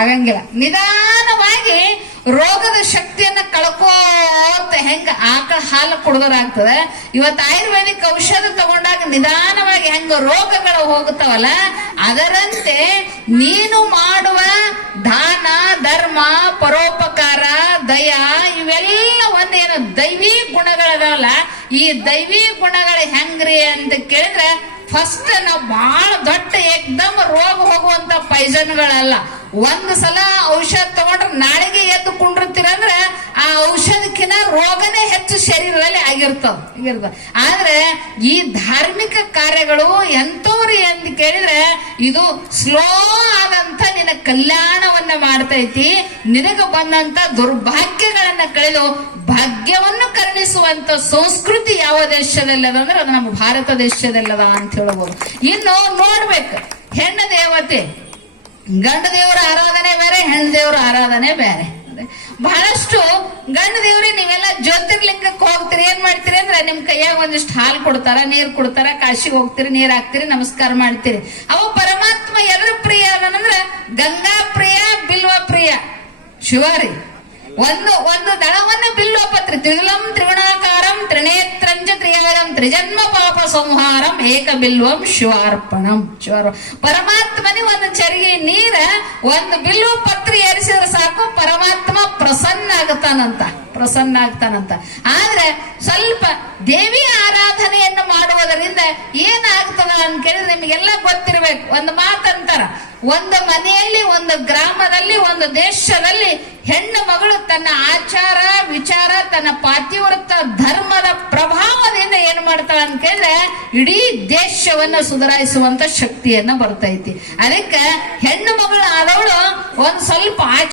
ಆಗಂಗಿಲ್ಲ. ನಿಧಾನವಾಗಿ ರೋಗದ ಶಕ್ತಿಯನ್ನ ಕಳ್ಕೋತ ಹೆಂಗ ಆಕಳ ಹಾಲು ಕುಡ್ದರಾಗ್ತದೆ. ಇವತ್ತು ಆಯುರ್ವೇದಿಕ್ ಔಷಧ ತಗೊಂಡಾಗ ನಿಧಾನವಾಗಿ ಹೆಂಗ ರೋಗಗಳು ಹೋಗುತ್ತವಲ್ಲ ಅದರಂತೆ ನೀನು ಮಾಡುವ ದಾನ, ಧರ್ಮ, ಪರೋಪಕಾರ, ದಯ, ಇವೆಲ್ಲ ಒಂದೇನು ದೈವಿ ಗುಣಗಳದಾವಲ್ಲ, ಈ ದೈವಿ ಗುಣಗಳು ಹೆಂಗ್ರಿ ಅಂತ ಕೇಳಿದ್ರೆ ಫಸ್ಟ್ ನಾವು ಬಹಳ ದೊಡ್ಡ ಏಕ್ದಮ್ ರೋಗ ಹೋಗುವಂತ ಪೈಜನ್ಗಳಲ್ಲ ಒಂದು ಸಲ ಔಷಧ ತಗೊಂಡ್ರೆ ನಾಳೆಗೆ ಎದ್ದು ಕುಂಡಿರ್ತೀರಂದ್ರೆ ಆ ಔಷಧಕ್ಕಿಂತ ರೋಗನೇ ಹೆಚ್ಚು ಶರೀರದಲ್ಲಿ ಆಗಿರ್ತದ ಆಗಿರ್ತಾವ ಆದ್ರೆ ಈ ಧಾರ್ಮಿಕ ಕಾರ್ಯಗಳು ಎಂತವ್ರಿ ಅಂತ ಕೇಳಿದ್ರೆ ಇದು ಸ್ಲೋ ಆದಂತ ನಿನ್ನ ಕಲ್ಯಾಣವನ್ನ ಮಾಡ್ತೈತಿ, ನಿನಗ ಬಂದಂತ ದುರ್ಭಾಗ್ಯಗಳನ್ನ ಕಳೆದು ಭಾಗ್ಯವನ್ನು ಕರುಣಿಸುವಂತ ಸಂಸ್ಕೃತಿ ಯಾವ ದೇಶದಲ್ಲದ ಅದ ಅಂದ್ರೆ ಅದು ನಮ್ಮ ಭಾರತ ದೇಶದಲ್ಲದ ಅಂತ ಹೇಳ್ಬೋದು. ಇನ್ನು ನೋಡ್ಬೇಕು, ಹೆಣ್ಣು ದೇವತೆ. ಗಂಡ ದೇವರ ಆರಾಧನೆ ಬೇರೆ, ಹೆಣ್ಣು ದೇವರ ಆರಾಧನೆ ಬೇರೆ. ಬಹಳಷ್ಟು ಗಂಡ ದೇವ್ರಿ, ನೀವೆಲ್ಲ ಜ್ಯೋತಿರ್ಲಿಂಗಕ್ಕೆ ಹೋಗ್ತೀರಿ, ಏನ್ ಮಾಡ್ತೀರಿ ಅಂದ್ರೆ ನಿಮ್ ಕೈಯಾಗ ಒಂದಿಷ್ಟು ಹಾಲು ಕೊಡ್ತಾರ, ನೀರ್ ಕೊಡ್ತಾರ, ಕಾಶಿಗೆ ಹೋಗ್ತೀರಿ, ನೀರ್ ಹಾಕ್ತೀರಿ, ನಮಸ್ಕಾರ ಮಾಡ್ತೀರಿ. ಅವ ಪರಮಾತ್ಮ ಎಲ್ರ ಪ್ರಿಯ ಅದನಂದ್ರ ಗಂಗಾ ಪ್ರಿಯ, ಬಿಲ್ವ ಪ್ರಿಯ. ಶಿವಾರಿ ಒಂದು ಒಂದು ದಳವನ್ನ ಬಿಲ್ವ ಪತ್ರಿ ತ್ರಿಯಾಗಂ ತ್ರಿಜನ್ಮ ಪಾಪ ಸಂಹಾರಂ ಏಕ ಬಿಲ್ವಂ ಶಿವಾರ್ಪಣಂ. ಶಿವಾರ್ಪ ಪರಮಾತ್ಮನಿ ಒಂದು ಚರಿಗೆ ನೀರ ಒಂದು ಬಿಲ್ಲು ಪತ್ರಿ ಏರಿಸಿದ್ರೆ ಸಾಕು, ಪರಮಾತ್ಮ ಪ್ರಸನ್ನ ಆಗ್ತಾನಂತ ಪ್ರಸನ್ನ ಆಗ್ತಾನಂತ ಆದ್ರೆ ಸ್ವಲ್ಪ ದೇವಿ ಆರಾಧನೆಯನ್ನು ಮಾಡುವುದರಿಂದ ಏನಾಗ್ತದ ಅಂತ ಕೇಳಿದ್ರೆ ನಿಮಗೆಲ್ಲ ಗೊತ್ತಿರ್ಬೇಕು. ಒಂದು ಮಾತಂತಾರ, ಒಂದು ಮನೆಯಲ್ಲಿ, ಒಂದು ಗ್ರಾಮದಲ್ಲಿ, ಒಂದು ದೇಶದಲ್ಲಿ ಹೆಣ್ಣು ಮಗಳು ತನ್ನ ಆಚಾರ, ವಿಚಾರ, ತನ್ನ ಪಾತಿವೃತ್ತ ಧರ್ಮದ ಏನ್ ಮಾಡ್ತಾಳ ಅಂತ ಕೇಳಿದ್ರೆ ಇಡೀ ದೇಶವನ್ನ ಸುಧಾರಿಸುವಂತ ಶಕ್ತಿಯನ್ನ ಬರ್ತೈತಿ. ಅದಕ್ಕೆ ಹೆಣ್ಣು ಮಗಳು ಆದವಳು ಒಂದ್ ಸ್ವಲ್ಪ